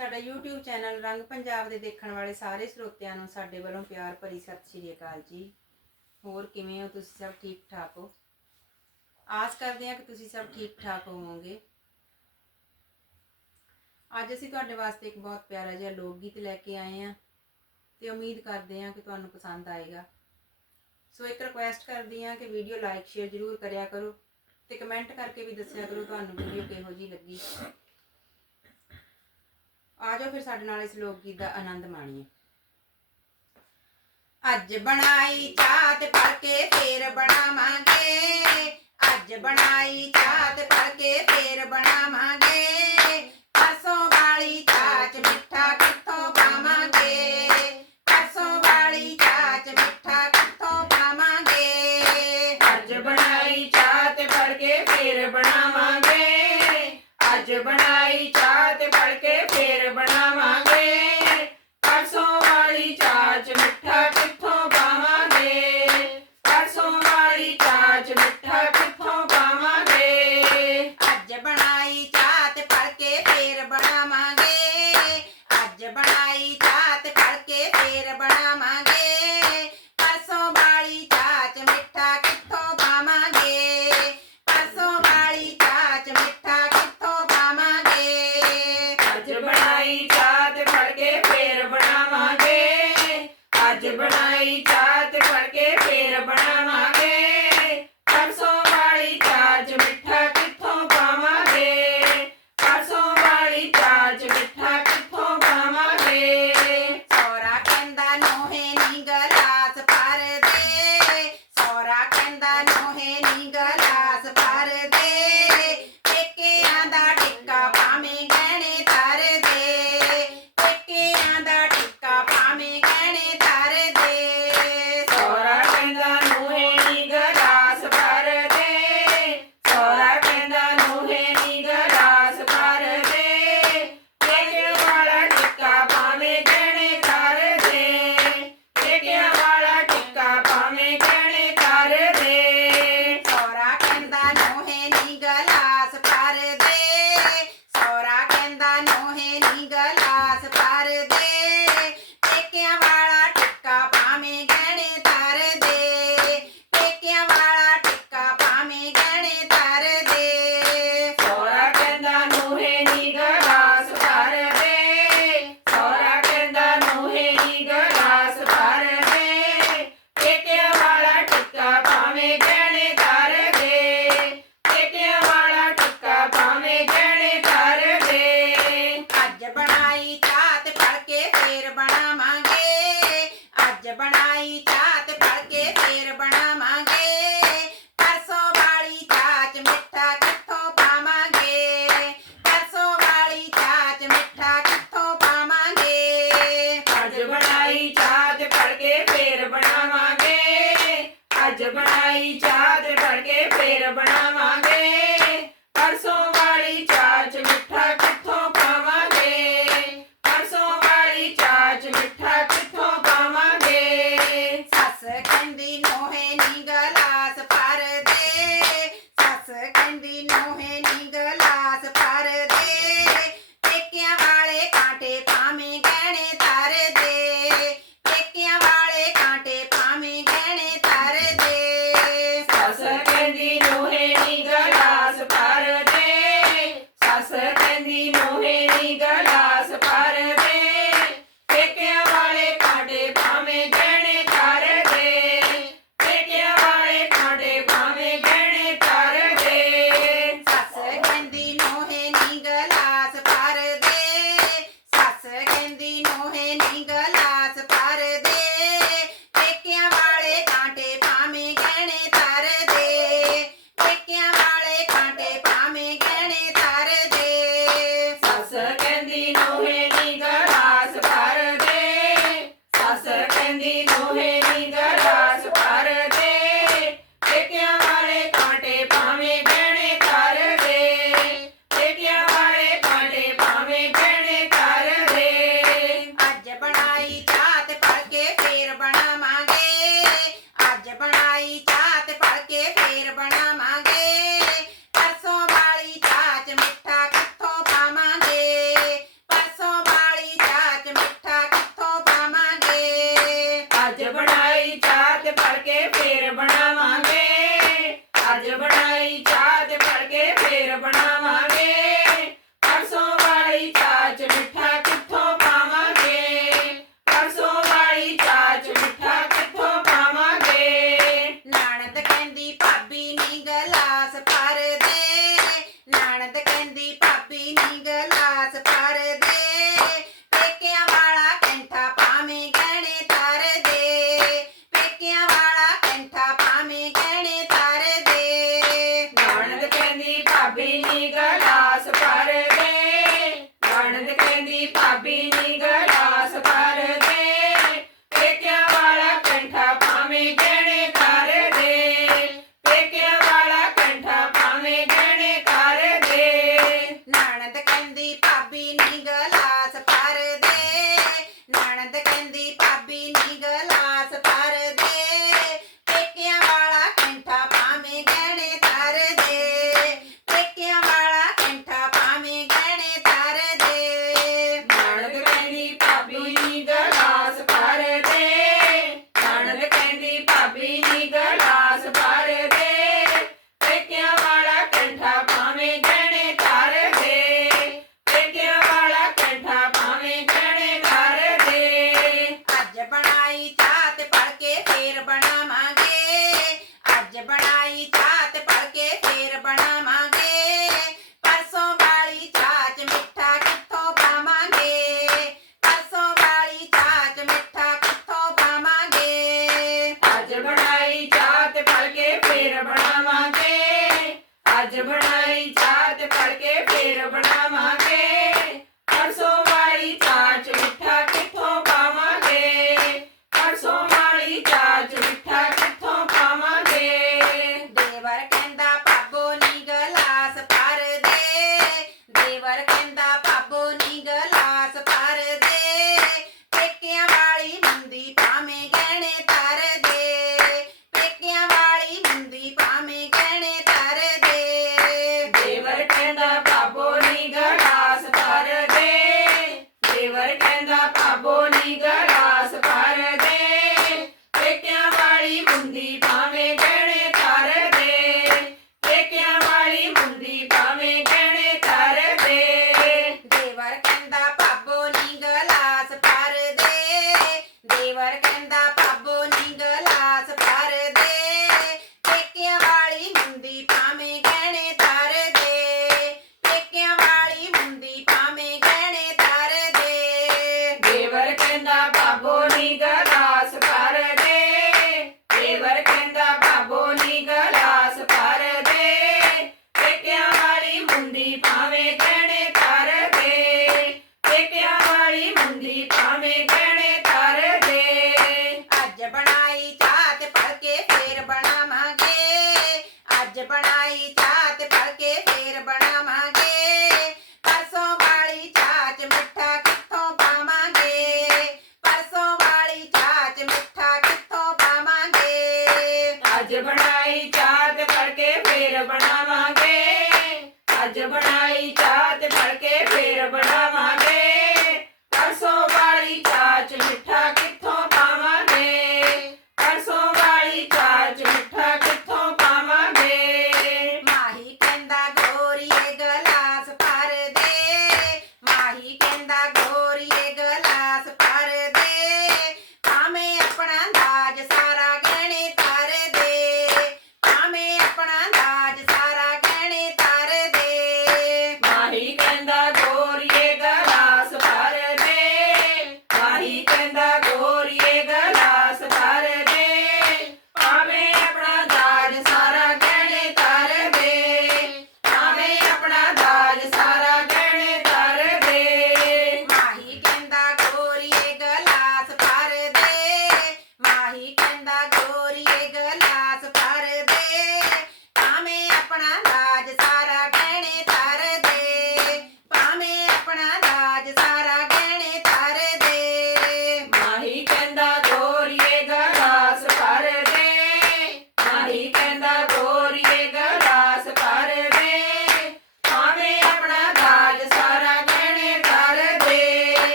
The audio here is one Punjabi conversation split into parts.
ਸਾਡਾ YouTube ਚੈਨਲ ਰੰਗ ਪੰਜਾਬ ਦੇ ਦੇਖਣ ਵਾਲੇ ਸਾਰੇ ਸਰੋਤਿਆਂ ਨੂੰ ਸਾਡੇ ਵੱਲੋਂ ਪਿਆਰ ਭਰੀ ਸਤਿ ਸ਼੍ਰੀ ਅਕਾਲ ਜੀ। ਹੋਰ ਕਿਵੇਂ ਹੋ ਤੁਸੀਂ ਸਭ ਠੀਕ ਠਾਕ ਹੋ? ਆਸ ਕਰਦੇ ਹਾਂ ਕਿ ਤੁਸੀਂ ਸਭ ਠੀਕ ਠਾਕ ਹੋਵੋਗੇ। ਅੱਜ ਅਸੀਂ ਤੁਹਾਡੇ ਵਾਸਤੇ ਇੱਕ ਬਹੁਤ ਪਿਆਰਾ ਜਿਹਾ ਲੋਕ ਗੀਤ ਲੈ ਕੇ ਆਏ ਹਾਂ ਤੇ ਉਮੀਦ ਕਰਦੇ ਹਾਂ ਕਿ ਤੁਹਾਨੂੰ ਪਸੰਦ ਆਏਗਾ। ਸੋ ਇੱਕ ਰਿਕੁਐਸਟ ਕਰਦੀ ਹਾਂ ਕਿ ਵੀਡੀਓ ਲਾਈਕ ਸ਼ੇਅਰ ਜ਼ਰੂਰ ਕਰਿਆ ਕਰੋ ਤੇ ਕਮੈਂਟ ਕਰਕੇ ਵੀ ਦੱਸਿਆ ਕਰੋ ਤੁਹਾਨੂੰ ਵੀਡੀਓ ਕਿਹੋ ਜਿਹੀ ਲੱਗੀ। ਆ ਜਾਓ ਫਿਰ ਸਾਡੇ ਨਾਲ ਇਸ ਲੋਕ ਗੀਤ ਦਾ ਆਨੰਦ ਮਾਣੀਏ। ਅੱਜ ਬਣਾਈ ਚਾਹ ਤੇ ਪੜ ਕੇ ਫੇਰ ਬਣਾਵਾਂਗੇ। ਅੱਜ ਬਣਾਈ ਚਾਹ ਤੇ ਪੜ ਕੇ ਫੇਰ ਬਣਾਵਾਂਗੇ। ਪਰਸੋਂ ਵਾਲੀ ਚਾਹ ਚ ਮਿੱਠਾ ਕਿੱਥੋਂ ਪਾਵਾਂਗੇ ਪਰਸੋਂ ਵਾਲੀ ਚਾਹ ਚ ਮਿੱਠਾ ਕਿੱਥੋਂ ਪਾਵਾਂਗੇ ਅੱਜ ਬਣਾਈ ਚਾਹ ਤੇ ਫੜ ਕੇ ਫੇਰ ਬਣਾਵਾਂਗੇ ਅੱਜ ਬਣਾਈ ਚਾਹ ਤੇ ਫੜ ਕੇ ਫੇਰ ਬਣਾਵਾਂਗੇ ਪਰਸੋਂ ਵਾਲੀ ਚਾਹ ਚ ਮਿੱਠਾ ਕਿੱਥੋਂ ਪਾਵਾਂਗੇ ਪਰਸੋਂ ਵਾਲੀ ਚਾਹ ਚ ਮਿੱਠਾ ਕਿੱਥੋਂ ਪਾਵਾਂਗੇ ਅੱਜ ਬਣਾਈ ਚਾਹ ਤੇ ਪੜ ਕੇ ਫੇਰ ਬਣਾਵਾਂਗੇ ਅੱਜ ਬਣਾਈ ਚਾਹ ਤੇ ਪੜ ਕੇ ਫੇਰ ਬਣਾਵਾਂਗੇ ਪਰਸੋਂ ਵਾਲੀ ਚਾਹ ਚ ਮਿੱਠਾ ਕਿੱਥੋਂ ਪਾਵਾਂਗੇ ਪਰਸੋਂ ਵਾਲੀ ਚਾਹ ਚ ਮਿੱਠਾ ਕਿੱਥੋਂ ਪਾਵਾਂਗੇ ਅੱਜ ਬਣਾਈ ਚਾਹ ਤੇ ਫੜ ਕੇ ਫੇਰ ਬਣਾਵਾਂਗੇ ਅੱਜ ਬਣਾਈ ਚਾਹ ਤੇ ਫੜ ਕੇ ਫੇਰ ਬਣਾਵਾਂਗੇ ਪਰਸੋਂ ਵਾਲੀ ਚਾਹ ਚ ਮਿੱਠਾ ਕਿੱਥੋਂ ਪਾਵਾਂਗੇ ਪਰਸੋਂ ਵਾਲੀ ਚਾਹ ਚ ਮਿੱਠਾ ਕਿੱਥੋਂ ਪਾਵਾਂਗੇ ਸੋਰਾ ਕਹਿੰਦਾ ਨੋਹੇ ਨੀ ਗਲਾਸ ਭਰ ਦੇ ਸੋਰਾ ਕਹਿੰਦਾ ਨੋਹੇ ਨੀ ਗਲਾਸ ਭਰ ਦੇ ਪੇਕਿਆਂ ਦਾ ਟਿੱਕਾ ਭਾਵੇਂ ਗਹਿਣੇ ਧਰ ਦੇ ਪੇਕਿਆਂ ਦਾ ਟਿੱਕਾ ਭਾਵੇਂ ਗਹਿਣੇ ਧਰ ਦੇ ਸੋਰਾ ਕਹਿੰਦਾ ਨੂਹੇ ਨੀ ਗਲਾਸ ਭਰ ਦੇ ਸੋਰਾ ਕਹਿੰਦਾ ਨੂਹੇ ਨੀ ਗਲਾਸ ਭਰ ਦੇ ਟੇਕਿਆਂ ਵਾਲਾ ਟਿੱਕਾ ਭਾਵੇਂ ਗਹਿਣੇ ਕਰ ਦੇ ਟੇਕਿਆਂ ਵਾਲਾ ਟਿੱਕਾ फिर बना मांगे। अज बनाई चात फड़ के फेर बना मांगे। वाली मिठा परसों वाली मिठा अज बनाई चात फड़ के फेर अज बनाई being eagle as a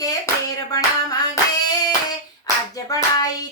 ਕੇ ਫੇਰ ਬਣਾਵਾਂਗੇ। ਅੱਜ ਬਣਾਈ